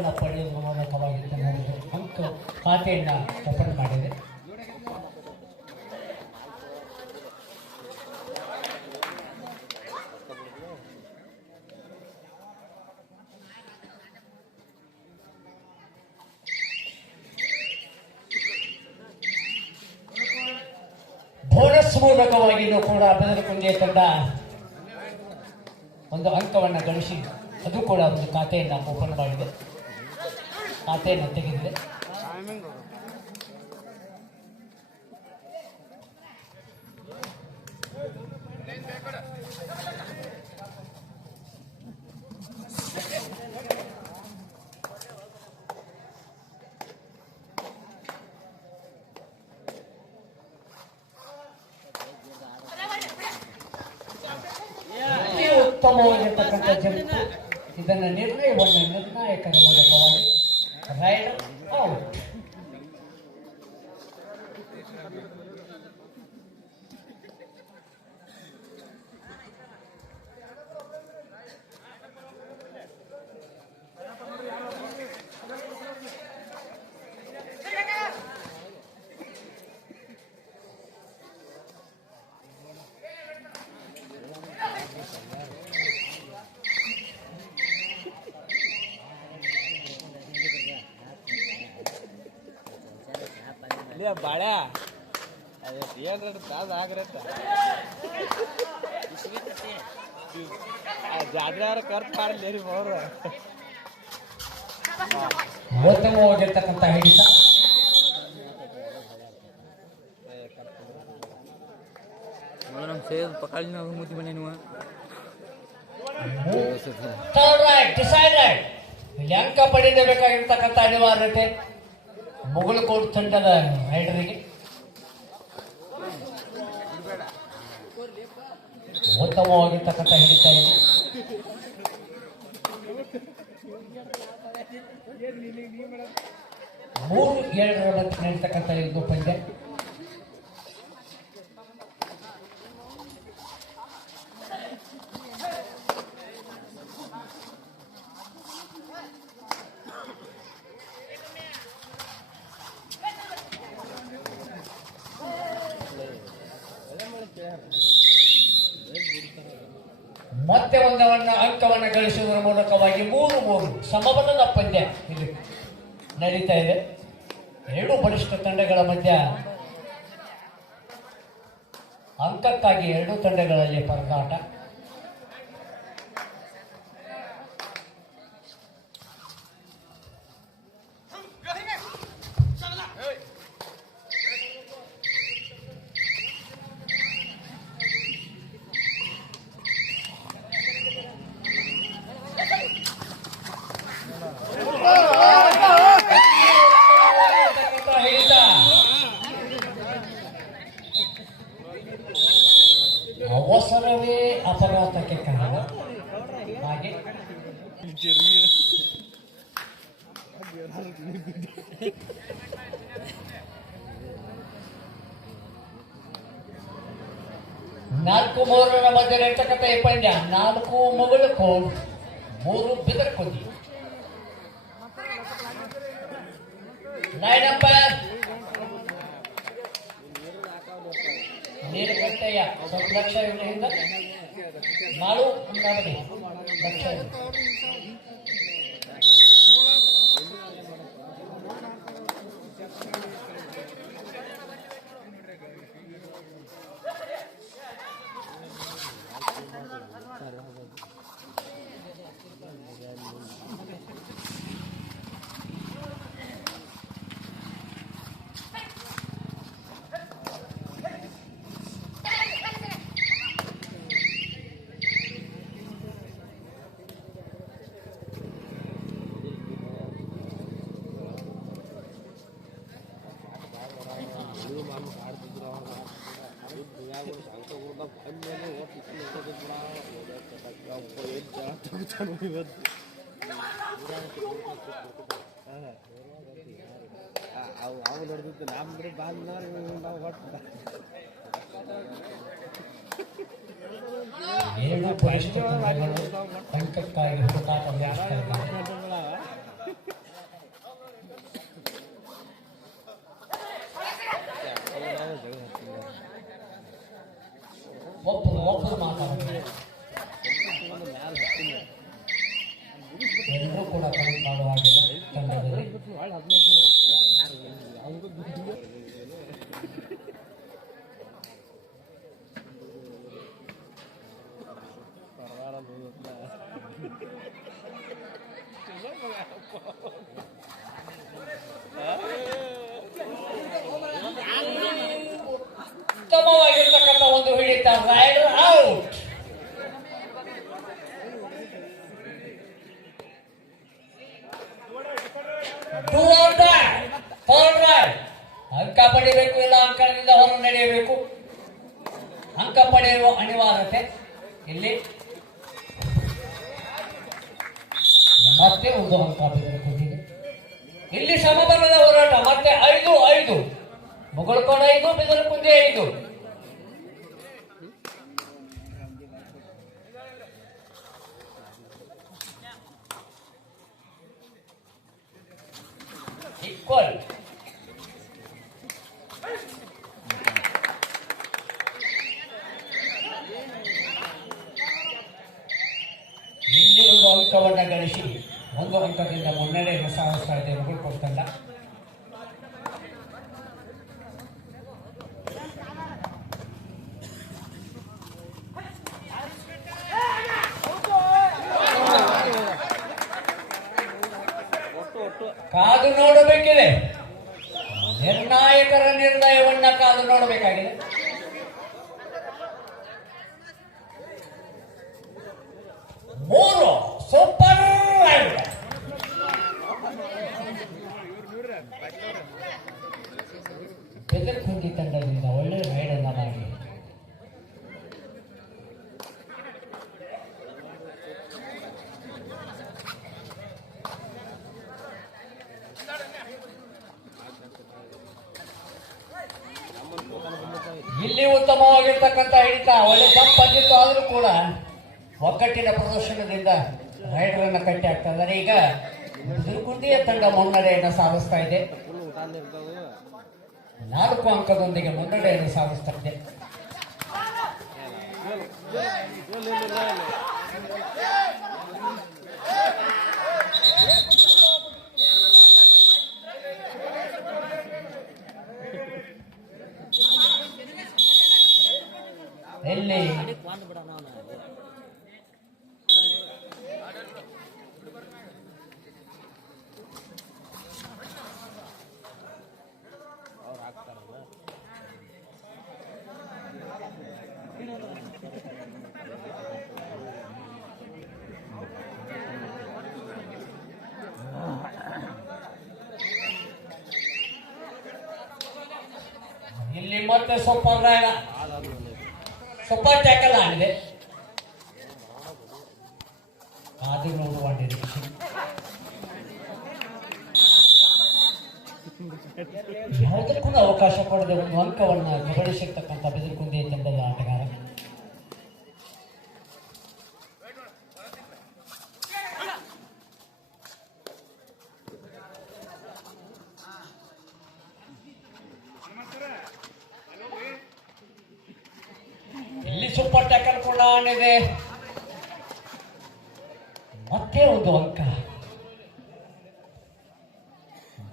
ಅಂಕವನ್ನು ಪಡೆಯುವ ಮೂಲಕವಾಗಿ ಒಂದು ಖಾತೆಯನ್ನು ಓಪನ್ ಮಾಡಿದೆ. ಬೋನಸ್ ಮೂಲಕವಾಗಿಯೂ ಕೂಡ ಬೆದರಕುಂದಿಯ ತಂಡ ಒಂದು ಅಂಕವನ್ನು ಗಳಿಸಿ, ಅದು ಕೂಡ ಒಂದು ಖಾತೆಯನ್ನು ಓಪನ್ ಮಾಡಿದೆ. ಖಾತೆಯನ್ನು ತೆಗೆದಿದೆ ಉತ್ತಮವಾಗಿರ್ತಕ್ಕಂಥ ಜಂಪ್ ಇದನ್ನ ನಿರ್ಣಯವನ್ನು ನಿರ್ಣಾಯಕರ ಮೂಲಕವಾಗಿ ರೈಡರ್ ಇಲ್ಲ ಬಾಳ್ಯಾ ಅದೇ ಏನ್ರ ತಾಸು ಆಗ್ರತ್ತ ಜಾತ್ರೆ ಅವ್ರ ಖರ್ಚು ಮಾಡಲಿ ರೀ ಅವ್ರು ಉತ್ತಮವಾಗಿರ್ತಕ್ಕಂಥ ಹಿಡಿತ ನಮ್ಮ ಸೇದ್ ಪಕಾಳಿನ ಮುದ್ದಿ ಬನ್ನಿ ನೀವು ಥರ್ಡ್ ರೈಟ್ ಡಿಸೈಡೆಡ್ ಇಲ್ಲಿ ಅಂಕ ಪಡೆಯಬೇಕಾಗಿರ್ತಕ್ಕಂಥ ಅನಿವಾರ್ಯತೆ ಮುಗುಳುಕೋಟ್ ತಂಡದ ರೈಡರಿಗೆ ಉತ್ತಮವಾಗಿರ್ತಕ್ಕಂಥ ಹಿಡಿತಾ ಇದೆ. ಮೂರು ಎರಡರ ಮಧ್ಯೆ ನಡೀತಕ್ಕಂಥ ಇದು ಪಂದ್ಯ ಮತ್ತೆ ಒಂದವನ್ನ ಅಂಕವನ್ನು ಗಳಿಸುವುದರ ಮೂಲಕವಾಗಿ ಮೂರು ಮೂರು ಸಮಬಲದ ಪಂದ್ಯ ಇಲ್ಲಿ ನಡೀತಾ ಇದೆ. ಎರಡು ಬಲಿಷ್ಠ ತಂಡಗಳ ಮಧ್ಯ ಅಂಕಕ್ಕಾಗಿ ಎರಡು ತಂಡಗಳಲ್ಲಿ ಪರದಾಟ ಹಿಡಿತ ಅವಸರವೇ ಅಪಘಾತಕ್ಕೆ ಕಾರಣ ಹಾಗೆ. ನಾಲ್ಕು ಮೂರರ ಮಧ್ಯೆ ನಡೀತಕ್ಕಂಥ ಈ ಪಂದ್ಯ. ನಾಲ್ಕು ಮಗಳು ಮೂರು ಬಿದರ್ಕೊಂಡಿ. ನೈನ್ ಅಂಪೈರ್ ಸ್ವಲ್ಪ ಲಕ್ಷ ಇವರಿಂದ ಮಾಡು ಉಂಟಾಗಲಿ ಲಕ್ಷ लागून सांगतो पूर्ण फाईन महिने होत इथून होतं ते पुन्हा ಅವು ಅವು ನಡೆದಿತ್ತು ನಮ್ಮ ಬಿಡಿ ಬಾಂಧ ನಾವು ಹೊಟ್ಟು ಏಳು ಫಸ್ಟ್ ನಾವು ಹೊಟ್ಟು ಎಲ್ಲರೂ ಕೂಡ ಕೌಂಟ್ ಮಾಡುವಾಗಿಲ್ಲ ತಂಡದಲ್ಲಿ ಉತ್ತಮವಾಗಿರ್ತಕ್ಕಂಥ ಒಂದು ಹಿಡಿತ raider out two out third raid ಅಂಕ ಪಡಿಬೇಕು ಇಲ್ಲ ಅಂಕದಿಂದ ಹೊರ ನಡೆಯಬೇಕು ಅಂಕ ಪಡೆಯುವ ಅನಿವಾರ್ಯತೆ. ಇಲ್ಲಿ ಮತ್ತೆ ಒಂದು ಅಂಕ ತೆಗೆದುಕೊಂಡಿದೆ ಇಲ್ಲಿ ಸಮಬಲದ ಹೋರಾಟ, ಮತ್ತೆ ಐದು ಐದು. ಮುಗುಳ್ಕೊಂಡು ಐದು ಬೆದರಕುಂದಿ ಐದು. ಈಕ್ವಲ್ ಇಲ್ಲಿ ಒಂದು ಅಂಕವನ್ನ ಗಳಿಸಿ ಒಂದು ಹೊಸ ಸಾಧಿಸ್ತಾ ಇದೆ ತಂಡ ಕಾದು ನೋಡಬೇಕಿದೆ ನಿರ್ಣಾಯಕರ ನಿರ್ಣಯವನ್ನ ಕಾದು ನೋಡಬೇಕಾಗಿದೆ ಮೂರು ಸೂಪರ್ ರೈಡ್ ಬೆದರ್ಕುಂದಿ ತಂಡದಿಂದ ಒಳ್ಳೆ ರೈಡ್ ಅನ್ನ ಮಾಡಿ ಇಲ್ಲಿ ಉತ್ತಮವಾಗಿರ್ತಕ್ಕಂಥ ಹಿಡಿತ ಒಳ್ಳೆ ಜಂಪ್ ಬಂದಿತ್ತು ಆದರೂ ಕೂಡ ಒಗ್ಗಟ್ಟಿನ ಪ್ರದರ್ಶನದಿಂದ ರೈಡರ್ ಅನ್ನ ಕಟ್ಟಿ ಆಗ್ತಾ ಇದ್ದಾರೆ. ಈಗ ಬಿದಿರುಕುಂದಿಯ ತಂಡ ಮುನ್ನಡೆಯನ್ನು ಸಾಧಿಸ್ತಾ ಇದೆ. ನಾಲ್ಕು ಅಂಕದೊಂದಿಗೆ ಮುನ್ನಡೆಯನ್ನು ಸಾಧಿಸ್ತಾ ಇದೆ ಎಲ್ಲಿ ಅವ್ರು ಹಾಕ್ತಾರಲ್ಲ ಇಲ್ಲಿ ಮತ್ತೆ ಸೂಪರ್ ರೈಡ ಸೂಪರ್ ಟ್ಯಾಕಲ್ ಆಗಿದೆ ನೋಡುವ ನಿರೀಕ್ಷೆ ಯಾವುದಕ್ಕೂ ಅವಕಾಶ ಕೊಡದೆ ಒಂದು ಅಂಕವನ್ನ ಕಬಳಿಸಿರ್ತಕ್ಕಂಥ ಬೆದರ್ಕುಂದಿ ತಂಡದ ಆಟಗಾರ.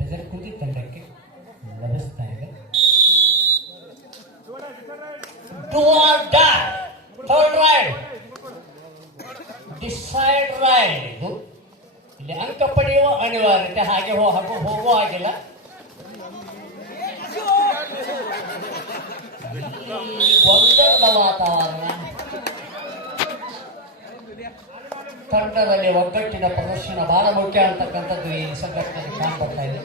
ಬೆದರ್ಕುಂದಿ ತಂಡಕ್ಕೆ? ಲಭಿಸ್ತಾ ಇದೆ. ಡಿಸೈಡ್ ರೈಡ್ ಇದು ಇಲ್ಲಿ ಅಂಕ ಪಡೆಯುವ ಅನಿವಾರ್ಯತೆ. ಹಾಗೆ ಹೋಗೋ ಹಾಗೂ ಹೋಗುವ ಹಾಗಿಲ್ಲ. ಗೊಂದಲದ ವಾತಾವರಣ. ತಂಡದಲ್ಲಿ ಒಗ್ಗಟ್ಟಿನ ಪ್ರದರ್ಶನ ಬಹಳ ಮುಖ್ಯ ಅಂತಕ್ಕಂಥದ್ದು ಈ ಸಂದರ್ಭದಲ್ಲಿ ಕಾಣ್ಬರ್ತಾ ಇದೆ.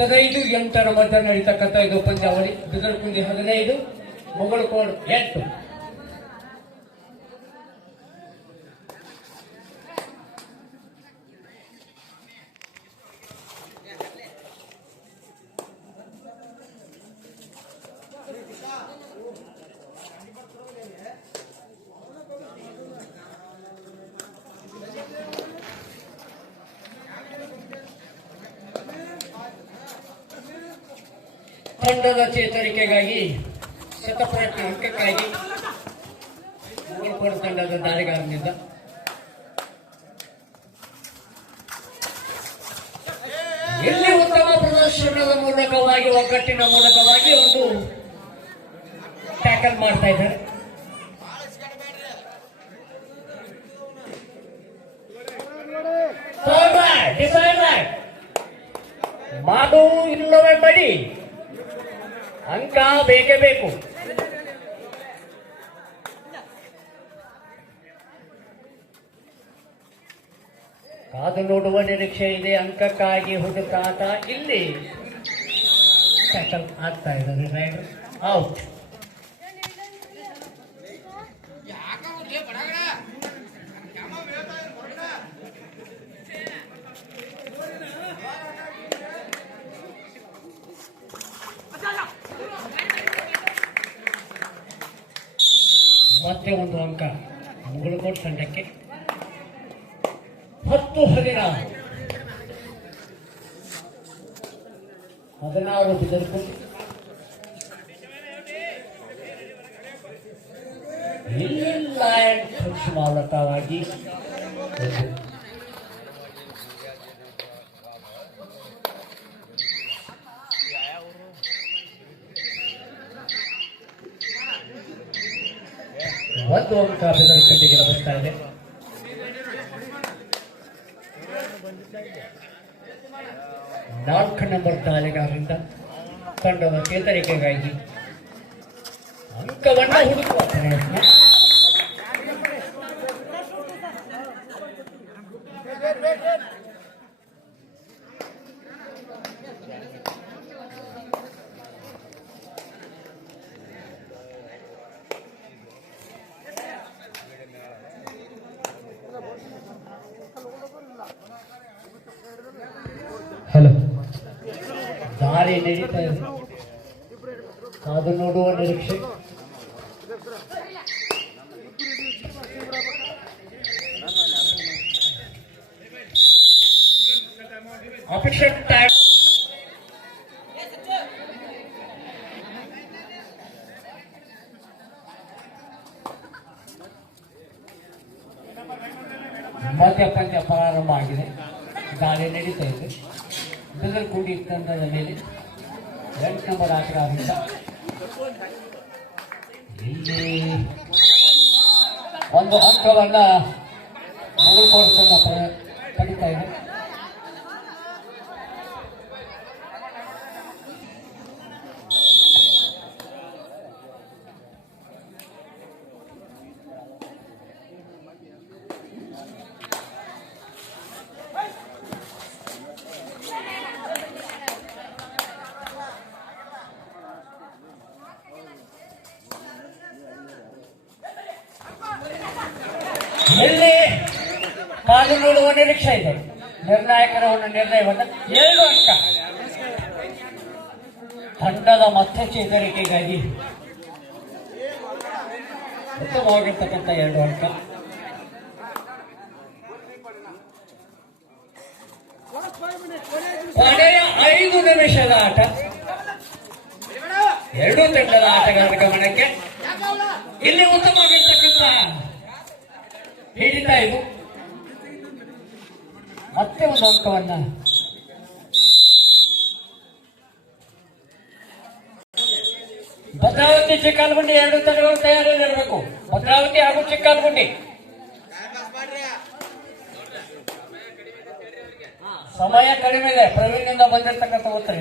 ಹದಿನೈದು ಎಂಟರ ಮಧ್ಯ ನಡೀತಕ್ಕಂಥ ಇದು ಪಂದ್ಯಾವಳಿ ಬಿದರಕುಂದಿ ಹದಿನೈದು ಮುಗಳಕೋಡ್ ಎಂಟು. ತಂಡದ ಚೇತರಿಕೆಗಾಗಿ ಶತಪ್ರಯತ್ನ ಅಂಕಕ್ಕಾಗಿ ಮುಗಳಕೋಡ್ ತಂಡದ ದಾಳಿಗಾರನಿಂದ ಇಲ್ಲಿ ಉತ್ತಮ ಪ್ರದರ್ಶನದ ಮೂಲಕವಾಗಿ, ಒಗ್ಗಟ್ಟಿನ ಮೂಲಕವಾಗಿ ಒಂದು ಟ್ಯಾಕಲ್ ಮಾಡ್ತಾ ಇದ್ದಾರೆ. ಮಾಡು ಇಲ್ಲವೇ ಬಡಿ. ಅಂಕ ಬೇಕೇ ಬೇಕು. ಕಾದು ನೋಡುವ ನಿರೀಕ್ಷೆ ಇದೆ, ಅಂಕಕ್ಕಾಗಿ ಹುಡುಕಾಟ ಇಲ್ಲಿ. ಟ್ಯಾಕಲ್ ಆಗ್ತಾ ಇದ್ದಾರೆ ರೈಡರ್ ಔಟ್ ಮತ್ತೆ ಒಂದು ಅಂಕ ಮುಗಳಕೋಟ್ ತಂಡಕ್ಕೆ ಹತ್ತು ಹದಿನಾರು ಹದಿನಾರು ಬಿದರ್ಕೊಂಡು ಇಲ್ಲಿ ಲಯನ್ ಟಚ್ ಮೂಲಕವಾಗಿ ಒಂದು ಒಂದು ಅಂಕ ಬೆದರಿಕಂಡಿಗೆ ಲಭಿಸ್ತಾ ಇದೆ ನಾಲ್ಕು ನಂಬರ್ ದಾಳಿಗಾರರಿಂದ ತಂಡದ ಚೇತರಿಕೆಗಾಗಿ ಅಂಕವನ್ನ ಹುಡುಕುವ ಪ್ರಯತ್ನ ಹಲೋ ದಾರಿ ನಡೀತಾ ಇದೆ ಕಾದು ನೋಡುವ ನಿರೀಕ್ಷೆ ಆಪರೇಷನ್ ಟೈಮ್ ಮಧ್ಯ ಪಂದ್ಯ ಪ್ರಾರಂಭ ಆಗಿದೆ ದಾಳಿ ನಡೀತಾ ಇದೆ ಬೆದರ್ಕುಂಡಿ ತಂಡದ ಮೇಲೆ ಎಂಟು ನಂಬರ್ ಆಟಗಾರರಿಂದ ಇಲ್ಲಿ ಒಂದು ಅಂಕವನ್ನ ಮುಗಿದುಕೊಂಡು ತಂಡ ಪ್ರ- ಪಡಿತಾ ಇದೆ ಇಲ್ಲಿ ಕಾದು ನೋಡುವ ನಿರೀಕ್ಷೆ ಇದೆ. ನಿರ್ಣಾಯಕರ ಒಂದು ನಿರ್ಣಯವನ್ನು ಎರಡು ಅಂಕ. ತಂಡದ ಮತ್ತೆ ಚೇತರಿಕೆಗಾಗಿ ಉತ್ತಮವಾಗಿರ್ತಕ್ಕಂಥ ಎರಡು ಅಂಕ. ಕೊನೆಯ ಐದು ನಿಮಿಷದ ಆಟ. ಎರಡು ತಂಡದ ಆಟಗಾರರ ಗಮನಕ್ಕೆ. ಇಲ್ಲಿ ಉತ್ತಮವಾಗಿರ್ತಕ್ಕಂಥ ಹಿಡಿತಾ ಇದು. ಮತ್ತೆ ಒಂದು ಅಂಕವನ್ನ ಭದ್ರಾವತಿ ಚಿಕ್ಕಾಲ್ಗುಂಡಿ ಎರಡು ತಂಡಗಳು ತಯಾರಿರಬೇಕು. ಭದ್ರಾವತಿ ಹಾಗೂ ಚಿಕ್ಕಾಲ್ಗುಂಡಿ. ಸಮಯ ಕಡಿಮೆ ಇದೆ. ಪ್ರವೀಣಿಂದ ಬಂದಿರತಕ್ಕಂಥ ಉತ್ತರ.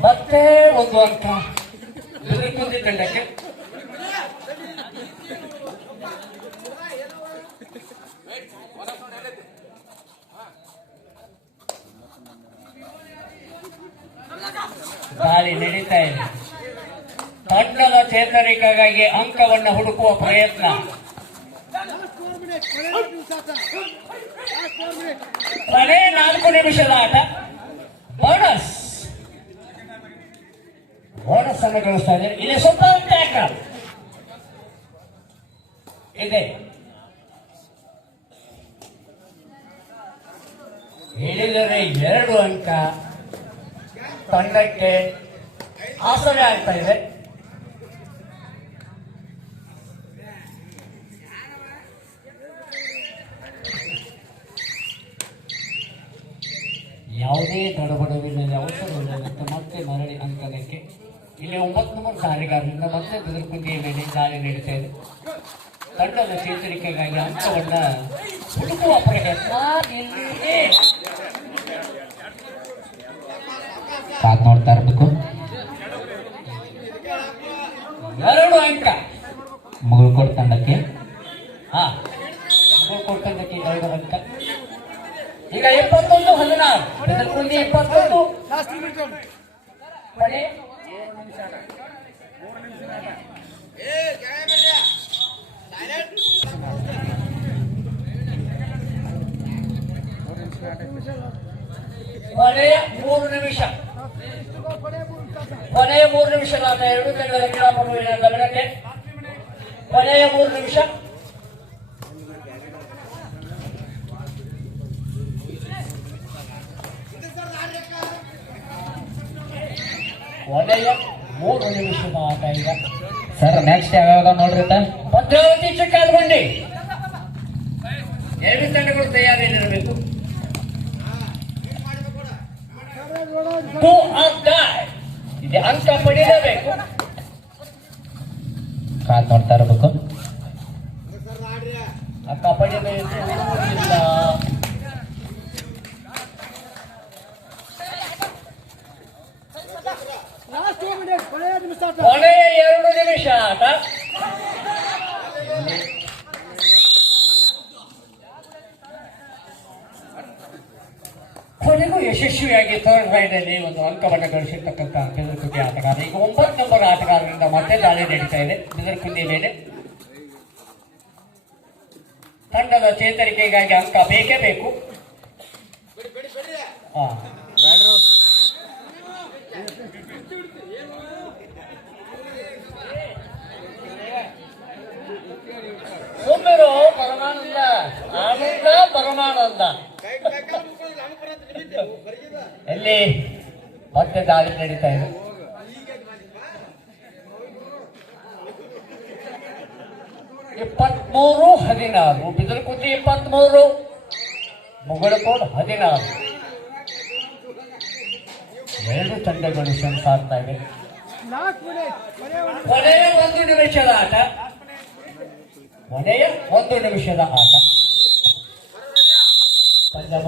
ಮತ್ತೆ ಒಂದು ಅಂಕ ತಂಡಕ್ಕೆ. ದಾಳಿ ನಡೀತಾ ಇದೆ. ತಂಡದ ಚೇತರಿಕೆಗಾಗಿ ಅಂಕವನ್ನು ಹುಡುಕುವ ಪ್ರಯತ್ನ. ಕೊನೆ ನಾಲ್ಕು ನಿಮಿಷದ ಆಟ. ಬೋನಸ್ ಬೋನಸ್ ಅನ್ನು ಗಳಿಸ್ತಾ ಇದ್ದಾರೆ. ಇಲ್ಲಿ ಸ್ವಲ್ಪ ಇದೆ. ಹೇಳಿದರೆ ಎರಡು ಅಂಕ. ತಂಡಕ್ಕೆ ಆಸರೆ ಆಗ್ತಾ ಇದೆ. ಯಾವುದೇ ತಡಬಡವಿಲ್ಲದೆ ಅವಸರವಿಲ್ಲದಂತೆ ಮತ್ತೆ ಮರಳಿ ಅಂಕಣಕ್ಕೆ ಇಲ್ಲಿ ಒಂಬತ್ತು ನಂಬರ್ ಸಾರಿಗಾರರಿಂದ ಮತ್ತೆ ಬೆದರ್ಕುಂದಿಯ ಮೇಲೆ ದಾಳಿ ನಡೀತಾ ಇದೆ. ತಂಡದ ಚೇತರಿಕೆಗಾಗಿ ಅಂಕವನ್ನ ಹುಡುಕುವ ಪ್ರಯತ್ನ ಕಾದ್ ನೋಡ್ತಾ ಇರ್ಬೇಕು. ಎರಡು ಅಂಕ ಮುಗುಳ್ಕೋಟ್ ತಂಡಕ್ಕೆ? ಹಾ. ಕೊಡ್ತಂದಕ್ಕೆ ಎರಡು ಅಂಕ. ಈಗ ಇಪ್ಪತ್ತೊಂದು ಹದಿನಾರು. ಬೆದರ್ಕುಂದಿ ಇಪ್ಪತ್ತೊಂದು ಕೊನೆ ಕೊನೆಯ ಮೂರು ನಿಮಿಷ. ಕೊನೆಯ ಮೂರು ನಿಮಿಷ ಆಟ ಎರಡು ತಂಡದ ಕ್ರೀಡಾಪಟುವಿನ ಗಮನಕ್ಕೆ ಕೊನೆಯ ಮೂರು ನಿಮಿಷ. ಕೊನೆಯ ಮೂರು ನಿಮಿಷದ ಆಟ ಈಗ. ಸರ್ ನೆಕ್ಸ್ಟ್ ಯಾವ್ಯಾವ ನೋಡ್ರಿ ಸರ್ ಭದ್ರಾವತಿ ಚಿಕ್ಕಾಲ್ಗೊಂಡಿ. ಎರಡು ತಂಡಗಳು ತಯಾರಿಯಲ್ಲಿರಬೇಕು. ಟು ಆಫ್ ಇದೆ ಅಂಕ ಪಡೆಯಲೇಬೇಕು ಕಾದ್ ನೋಡ್ತಾ ಇರ್ಬೇಕು ಅಂಕ ಪಡೆಯಬೇಕು ಇಲ್ಲ ಕೊನೆಯ ಎರಡು ನಿಮಿಷ ಆಟ ಥರ್ಡ್ ರೈಡ್ ಅಲ್ಲಿ ಒಂದು ಅಂಕವನ್ನು ಗಳಿಸಿರ್ತಕ್ಕಂಥ ಬೆದರ್ಕುಂದಿ ಆಟಗಾರ. ಈಗ ಒಂಬತ್ತು ನಂಬರ್ ಆಟಗಾರರಿಂದ ಮತ್ತೆ ದಾಳಿ ನಡೀತಾ ಇದೆ. ಬೆದರ್ಕುಂದಿ ಮೇಲೆ ತಂಡದ ಚೇತರಿಕೆಗಾಗಿ ಅಂಕ ಬೇಕೇ ಬೇಕು. ಪರಮಾನಂದ. ಆನಂದ ಪರಮಾನಂದ. ಎಲ್ಲಿ? ಮತ್ತೆ ದಾಳಿ ನಡೀತಾ ಇದೆ. ಇಪ್ಪತ್ಮೂರು, ಹದಿನಾರು. ಬಿದರಕುಂದಿ ಇಪ್ಪತ್ಮೂರು. ಮುಗಳಕೋಡ್ ಹದಿನಾರು. ಎರಡು ತಂಡಗಳು ಸೆಣಸಾಡ್ತಾ ಇವೆ ಕೊನೆಯ ಒಂದು ನಿಮಿಷದ ಆಟ. ಕೊನೆಯ ಒಂದು ನಿಮಿಷದ ಆಟ. ಪಂದ್ಯ